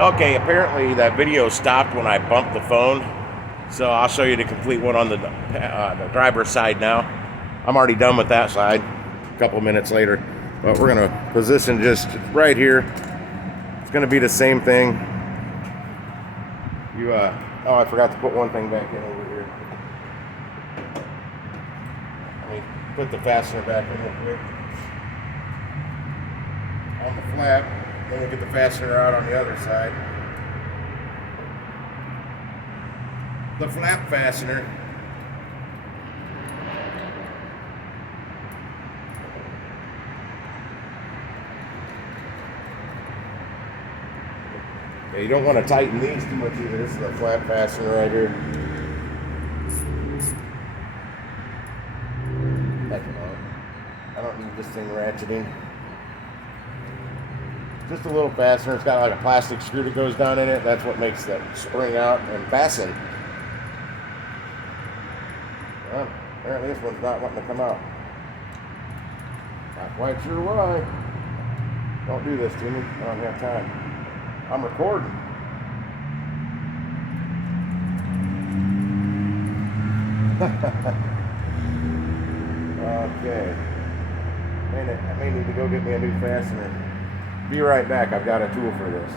Okay, apparently that video stopped when I bumped the phone. So I'll show you the complete one on the driver's side now. I'm already done with that side a couple minutes later. But we're going to position just right here. It's going to be the same thing. Oh, I forgot to put one thing back in over here. Let me put the fastener back in real quick. On the flap, then we'll get the fastener out on the other side. The flap fastener. Yeah, you don't want to tighten these too much either. This is the flap fastener right here. I don't need this thing ratcheting. Just a little fastener. It's got like a plastic screw that goes down in it. That's what makes that spring out and fasten. Well, apparently this one's not wanting to come out. Not quite sure why. Don't do this to me. I don't have time. I'm recording. Okay. I may need to go get me a new fastener. Be right back. I've got a tool for this.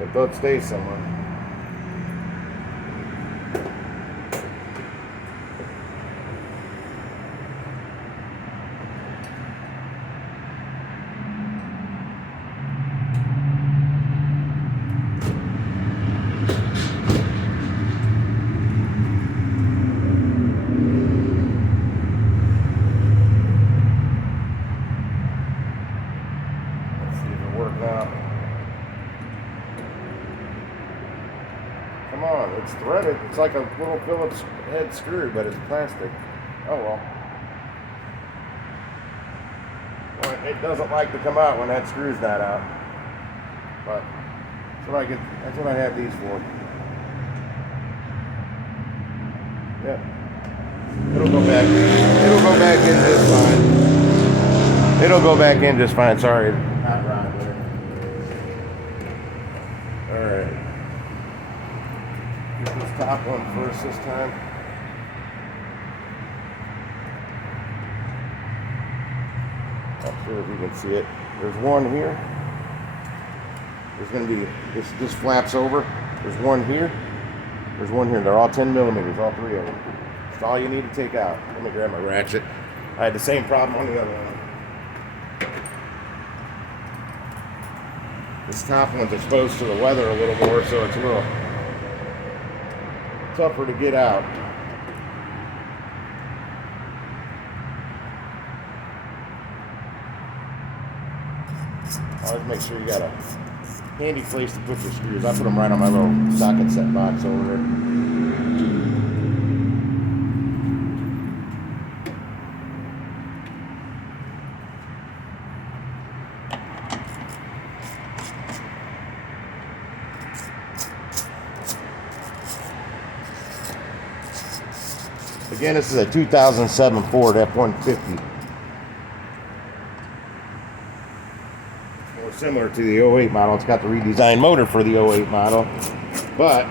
If don't stay somewhere. Come on, it's threaded. It's like a little Phillips head screw, but it's plastic. Oh well. Well, it doesn't like to come out when that screw's not out. But that's what I have these for. Yep. It'll go back in just fine. It'll go back in just fine. Sorry, hot rod with it. Alright. Get this top one first this time. Not sure if you can see it. There's one here. There's going to be, this flaps over. There's one here. There's one here. They're all 10 millimeters, all three of them. That's all you need to take out. Let me grab my ratchet. I had the same problem on the other one. This top one's exposed to the weather a little more, so it's a little tougher to get out. Always make sure you got a handy place to put your screws. I put them right on my little socket set box over there. Again, this is a 2007 Ford F150. More similar to the 08 model. It's got the redesigned motor for the 08 model, but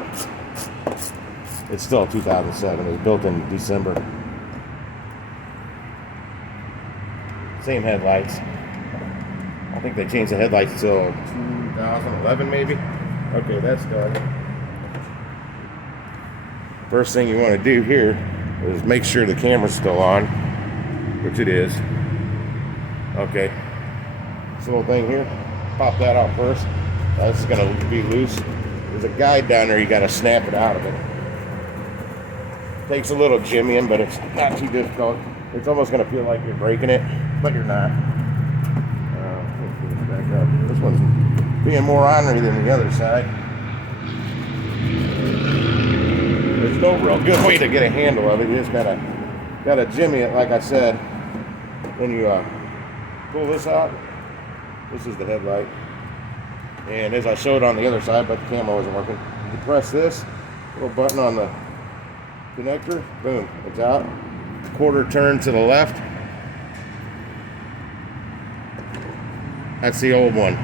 it's still a 2007. It was built in December. Same headlights. I think they changed the headlights till 2011 maybe. Okay, that's done. First thing you want to do here is make sure the camera's still on, which it is. Okay, this little thing here, pop that out first. This is going to be loose. There's a guide down there, you got to snap it out of it. Takes a little jimmying, but it's not too difficult. It's almost going to feel like you're breaking it, but you're not. Let's put this back up. This one's being more ornery than the other side. There's no real good way to get a handle of it. You just gotta jimmy it, like I said. Then you pull this out. This is the headlight, and as I showed on the other side, but the camera wasn't working. You press this little button on the connector. Boom, it's out. Quarter turn to the left. That's the old one.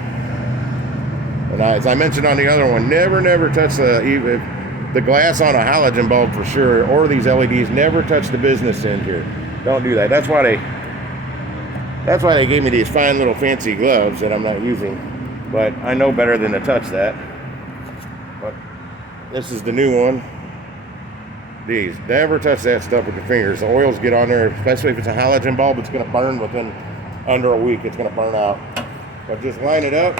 And as I mentioned on the other one, never touch the glass on a halogen bulb for sure, or these LEDs. Never touch the business end here. Don't do that. That's why they gave me these fine little fancy gloves that I'm not using. But I know better than to touch that. But this is the new one. These, never touch that stuff with your fingers. The oils get on there, especially if it's a halogen bulb. It's going to burn within under a week. It's going to burn out. But just line it up.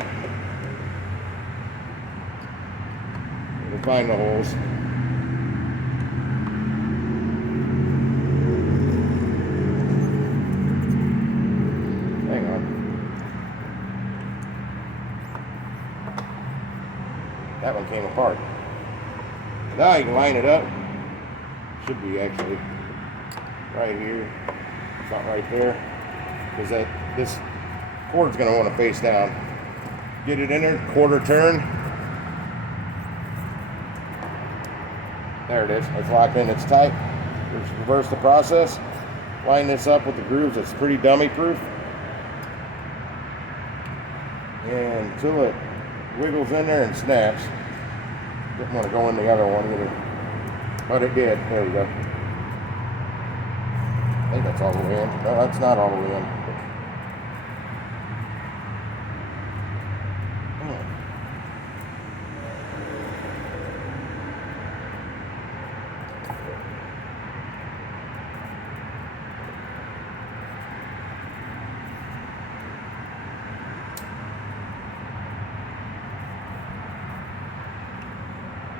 And find the holes. Hang on. That one came apart. Now you can line it up. Should be actually right here. It's not right there. Because this cord's going to want to face down. Get it in there, quarter turn. There it is. It's locked in. It's tight. Just reverse the process. Line this up with the grooves. It's pretty dummy proof. And until it wiggles in there and snaps. Didn't want to go in the other one either. But it did. There you go. I think that's all the way in. No, that's not all the way in.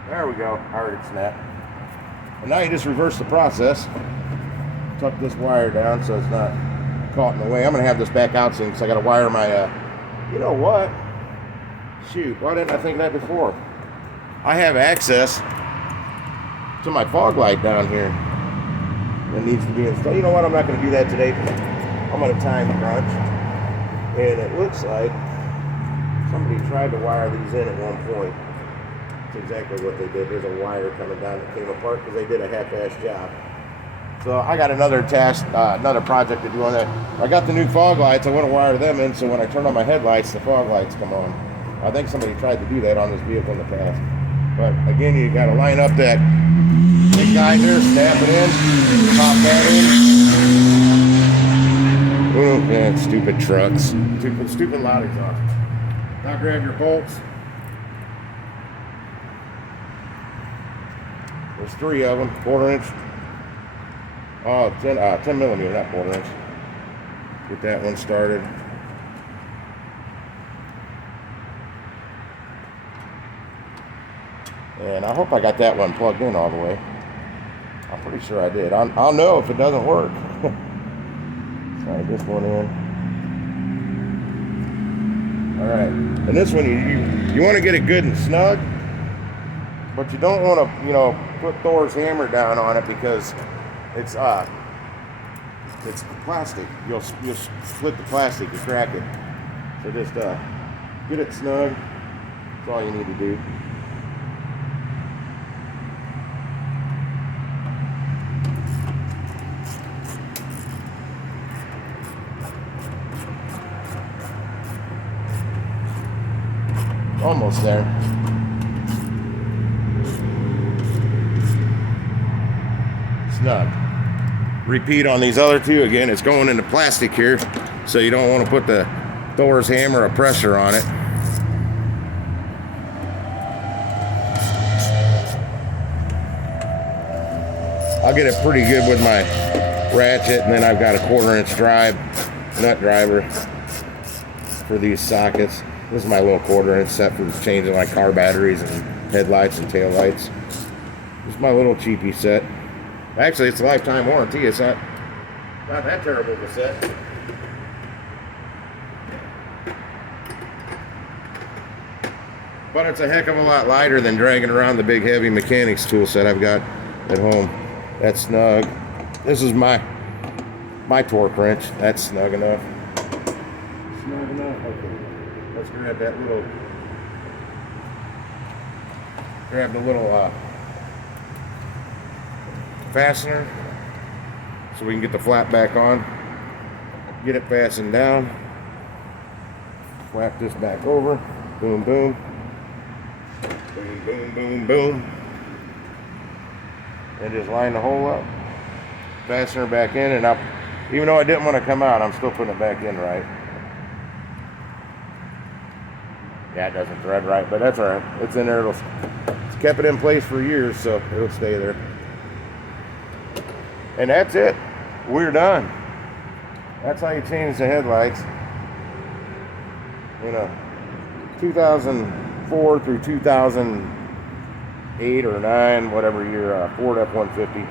There we go. I heard it snap. And now you just reverse the process. Tuck this wire down so it's not caught in the way. I'm going to have this back out soon because I got to wire my, you know what? Shoot, why didn't I think of that before? I have access to my fog light down here that needs to be installed. You know what? I'm not going to do that today. I'm on a time crunch. And it looks like somebody tried to wire these in at one point. That's exactly what they did. There's a wire coming down that came apart because they did a half-assed job. So I got another task, another project to do on that. I got the new fog lights. I want to wire them in so when I turn on my headlights, the fog lights come on. I think somebody tried to do that on this vehicle in the past. But again, you got to line up that big guy there, snap it in, pop that in. Oh, man, stupid trucks. Stupid loud exhaust. Now grab your bolts. There's 3 of them, 1/4 inch. Oh, 10 millimeter, not 1/4 inch. Get that one started. And I hope I got that one plugged in all the way. I'm pretty sure I did. I'll know if it doesn't work. Slide this one in. All right. And this one, you want to get it good and snug, but you don't want to, put Thor's hammer down on it because it's plastic. You'll split the plastic, you crack it. So just get it snug. That's all you need to do. Almost there. Snug. Repeat on these other two. Again, it's going into plastic here, so you don't want to put the Thor's hammer of pressure on it. I'll get it pretty good with my ratchet, and then I've got a 1/4 inch nut driver for these sockets. This is my little 1/4 inch set for changing like car batteries and headlights and tail lights. This is my little cheapy set. Actually, it's a lifetime warranty. It's not that terrible of a set. But it's a heck of a lot lighter than dragging around the big heavy mechanics tool set I've got at home. That's snug. This is my torque wrench. That's snug enough. Snug enough? Okay. Let's grab the little fastener so we can get the flap back on. Get it fastened down. Flap this back over. Boom, boom. Boom, boom, boom, boom. And just line the hole up. Fasten her back in, and even though I didn't want to come out, I'm still putting it back in right. Yeah, it doesn't thread right, but that's alright. It's in there. It's kept it in place for years, so it'll stay there. And that's it. We're done. That's how you change the headlights. You know, 2004 through 2008 or 9, whatever year, Ford F-150.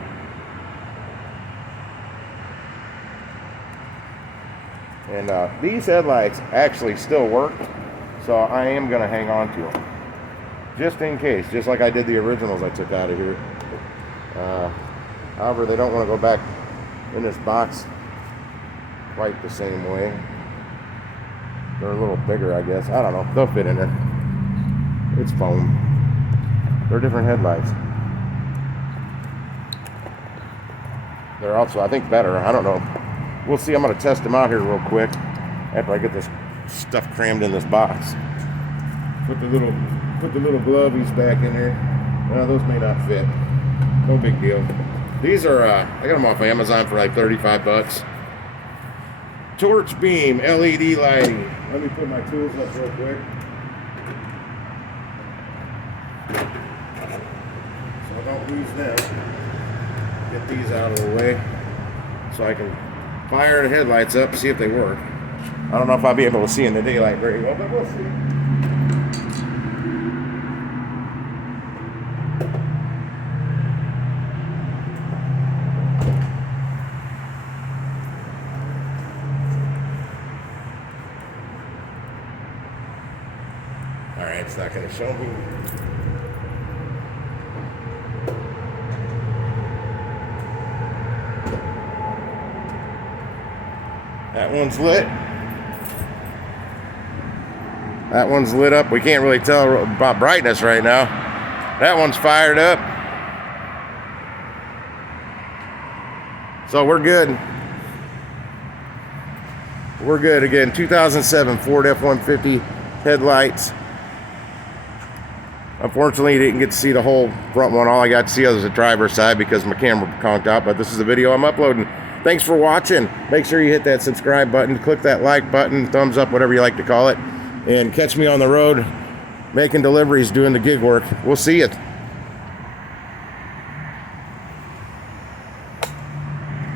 And these headlights actually still work, so I am going to hang on to them. Just in case, just like I did the originals I took out of here. However, they don't want to go back in this box quite the same way. They're a little bigger, I guess. I don't know. They'll fit in there. It's foam. They're different headlights. They're also, I think, better. I don't know. We'll see. I'm going to test them out here real quick after I get this stuff crammed in this box. Put the little glovies back in there. Well, those may not fit. No big deal. These are, I got them off Amazon for like 35 bucks. Torch beam LED lighting. Let me put my tools up real quick. So I don't lose them. Get these out of the way so I can fire the headlights up, see if they work. I don't know if I'll be able to see in the daylight very well, but we'll see. Alright, it's not going to show me. That one's lit. That one's lit up. We can't really tell about brightness right now. That one's fired up. So we're good. We're good. Again, 2007 Ford F-150 headlights. Unfortunately, you didn't get to see the whole front one. All I got to see was the driver's side because my camera conked out, but this is the video I'm uploading. Thanks for watching. Make sure you hit that subscribe button, click that like button, thumbs up, whatever you like to call it, and catch me on the road making deliveries, doing the gig work. We'll see you.